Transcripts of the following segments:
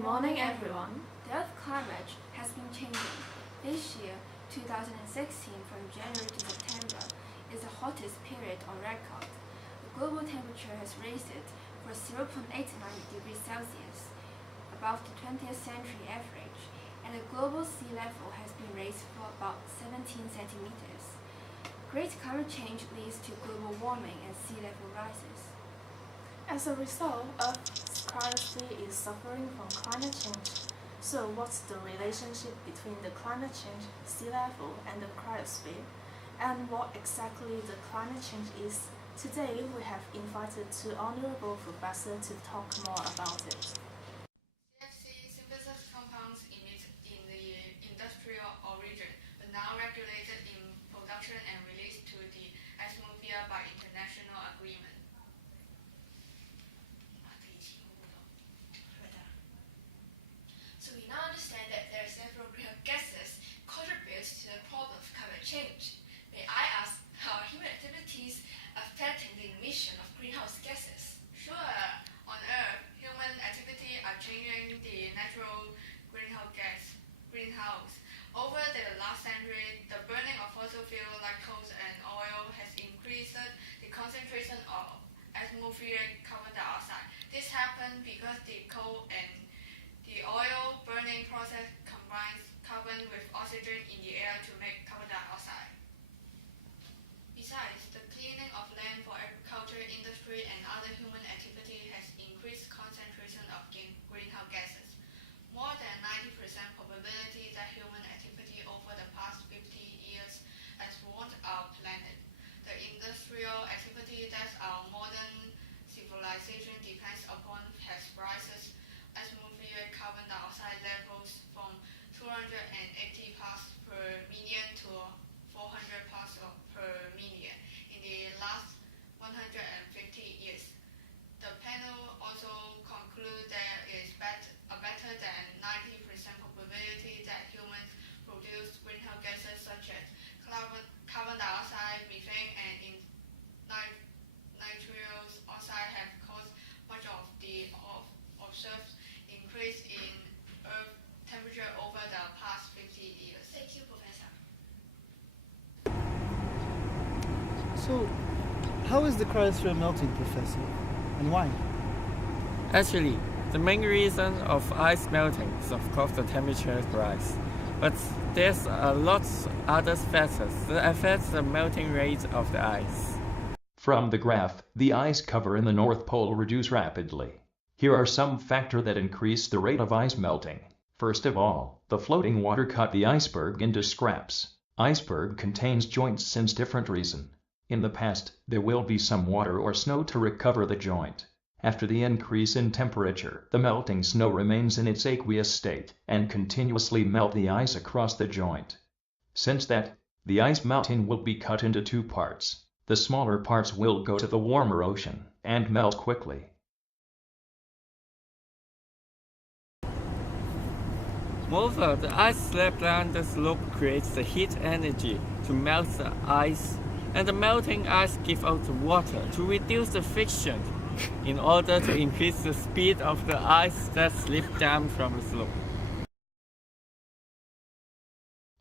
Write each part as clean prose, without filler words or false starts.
Good morning, everyone. The Earth's climate has been changing. This year, 2016, from January to September, is the hottest period on record. The global temperature has raised for 0.89 degrees Celsius, above the 20th century average, and the global sea level has been raised for about 17 centimeters. Great climate change leads to global warming and sea level rises. As a result, Earth's cryosphere is suffering from climate change. So what's the relationship between the climate change, sea level, and the cryosphere? And what exactly the climate change is? Today, we have invited two honorable professors to talk more about it. CFC synthesis compounds emit in the industrial origin, but now regulated in production and released to the atmosphere by international agreement. So we now understand that there are several greenhouse gases contribute to the problem of climate change. May I ask how human activities affecting the emission of greenhouse gases? Sure, on Earth, human activity are changing the natural greenhouse. Over the last century, the burning of fossil fuel like coal and oil has increased the concentration of atmospheric carbon dioxide. This happened because the coal and the oil burning process combines carbon with oxygen in the air to make carbon dioxide. Besides, the cleaning of land for agriculture, industry, and other human activity has increased concentration of greenhouse gases. More than 90% probability that human activity over the past 50 years has warmed our planet. The industrial activity that our modern civilization depends upon has rises atmospheric carbon dioxide levels from 280 parts per million to 400 parts per million in the last 150 years. The panel also concludes there is a better than 90% probability that humans produce greenhouse gases such as carbon dioxide, methane, and nitrous oxide have caused much of the observed increase in Earth temperature over the past 50 years. Thank you, Professor. So, how is the cryosphere melting, Professor, and why? Actually, the main reason of ice melting is of course the temperature rise. But there's a lot of other factors that affect the melting rate of the ice. From the graph, the ice cover in the North Pole reduce rapidly. Here are some factors that increase the rate of ice melting. First of all, the floating water cut the iceberg into scraps. Iceberg contains joints since different reason. In the past, there will be some water or snow to recover the joint. After the increase in temperature, the melting snow remains in its aqueous state and continuously melt the ice across the joint. Since that, the ice melting will be cut into two parts. The smaller parts will go to the warmer ocean and melt quickly. Moreover, the ice slab down the slope creates the heat energy to melt the ice, and the melting ice gives out the water to reduce the friction in order to increase the speed of the ice that slips down from the slope.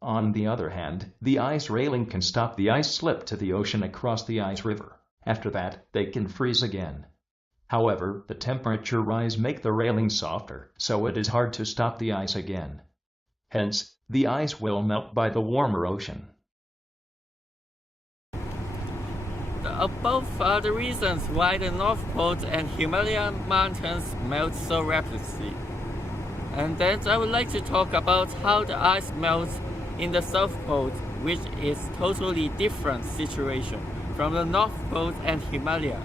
On the other hand, the ice railing can stop the ice slip to the ocean across the ice river. After that, they can freeze again. However, the temperature rise make the railing softer, so it is hard to stop the ice again. Hence, the ice will melt by the warmer ocean. The above are the reasons why the North Pole and Himalayan mountains melt so rapidly. And then I would like to talk about how the ice melts in the South Pole, which is totally different situation from the North Pole and Himalaya.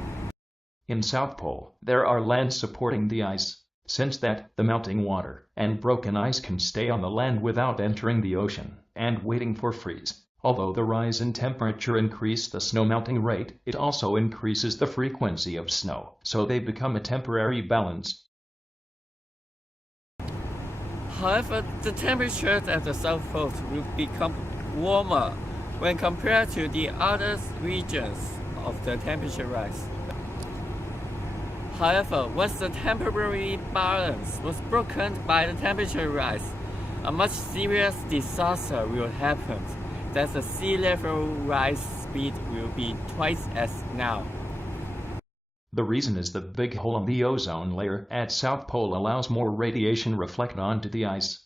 In South Pole, there are lands supporting the ice. Since that, the melting water and broken ice can stay on the land without entering the ocean and waiting for freeze. Although the rise in temperature increases the snow melting rate, it also increases the frequency of snow, so they become a temporary balance. However, the temperature at the South Pole will become warmer when compared to the other regions of the temperature rise. However, once the temporary balance was broken by the temperature rise, a much serious disaster will happen, that the sea level rise speed will be twice as now. The reason is the big hole in the ozone layer at South Pole allows more radiation reflect onto the ice.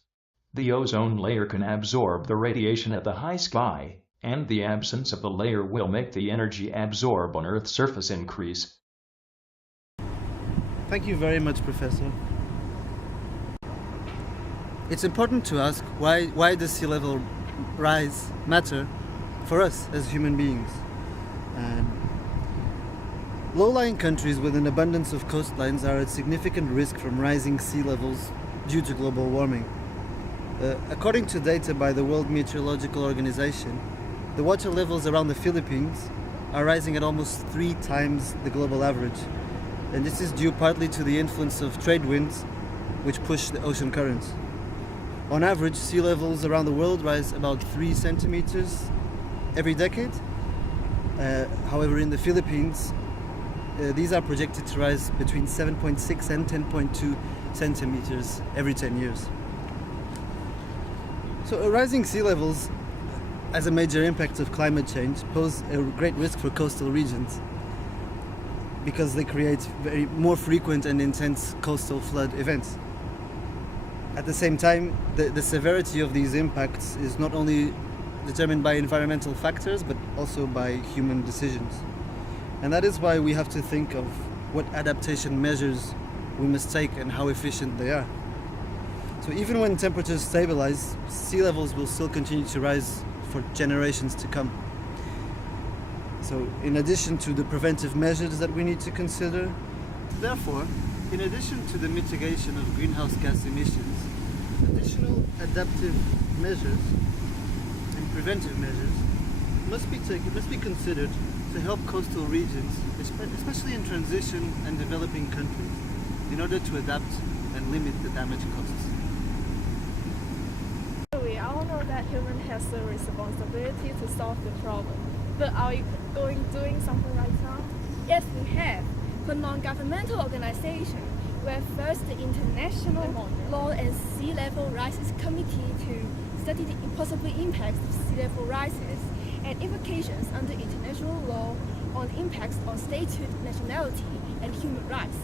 The ozone layer can absorb the radiation at the high sky, and the absence of the layer will make the energy absorbed on Earth's surface increase. Thank you very much, Professor. It's important to ask why does sea level rise matter for us as human beings? Low-lying countries with an abundance of coastlines are at significant risk from rising sea levels due to global warming. According to data by the World Meteorological Organization, the water levels around the Philippines are rising at almost 3 times the global average, and this is due partly to the influence of trade winds, which push the ocean currents. On average, sea levels around the world rise about 3 centimeters every decade. However, in the Philippines, these are projected to rise between 7.6 and 10.2 centimeters every 10 years. So rising sea levels as a major impact of climate change pose a great risk for coastal regions because they create more frequent and intense coastal flood events. At the same time, the severity of these impacts is not only determined by environmental factors but also by human decisions. And that is why we have to think of what adaptation measures we must take and how efficient they are. So even when temperatures stabilize, sea levels will still continue to rise for generations to come. So in addition to the preventive measures that we need to consider, therefore, in addition to the mitigation of greenhouse gas emissions, additional adaptive measures and preventive measures must be considered to help coastal regions, especially in transition and developing countries, in order to adapt and limit the damage costs. We all know that humans have the responsibility to solve the problem, but are we doing something right now? Yes, we have. For non-governmental organizations, we have first the International Law and Sea Level Rises Committee to study the possible impacts of sea level rises and implications under international law on impacts on statehood, nationality, and human rights.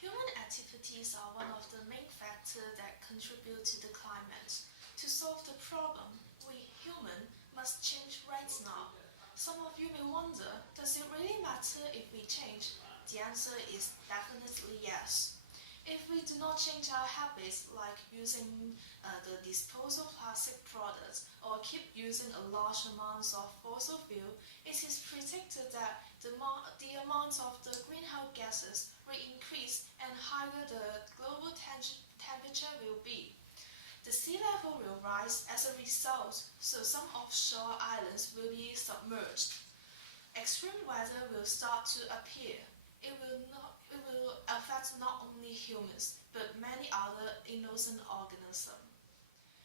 Human activities are one of the main factors that contribute to the climate. To solve the problem, we humans must change right now. Some of you may wonder, does it really matter if we change? The answer is definitely yes. If we do not change our habits, like using the disposal plastic products or keep using a large amounts of fossil fuel, it is predicted that the amount of the greenhouse gases will increase and higher the global temperature will be. The sea level will rise as a result, so some offshore islands will be submerged. Extreme weather will start to appear. It will affect not only humans, but many other innocent organisms.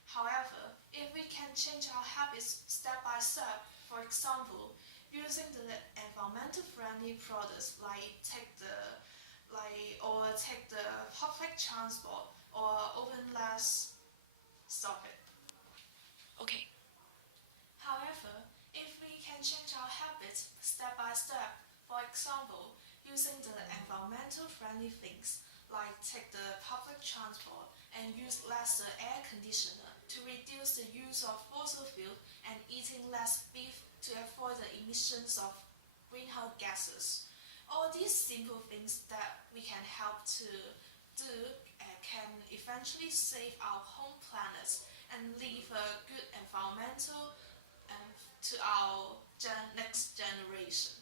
However, if we can change our habits step by step, for example, using the environmental friendly products take the public transport or open less. Stop it. Okay. However, if we can change our habits step by step, for example, using the environmental friendly things like take the public transport and use less air conditioner to reduce the use of fossil fuel and eating less beef to avoid the emissions of greenhouse gases. All these simple things that we can help to do can eventually save our home planet and leave a good environmental to our next generation.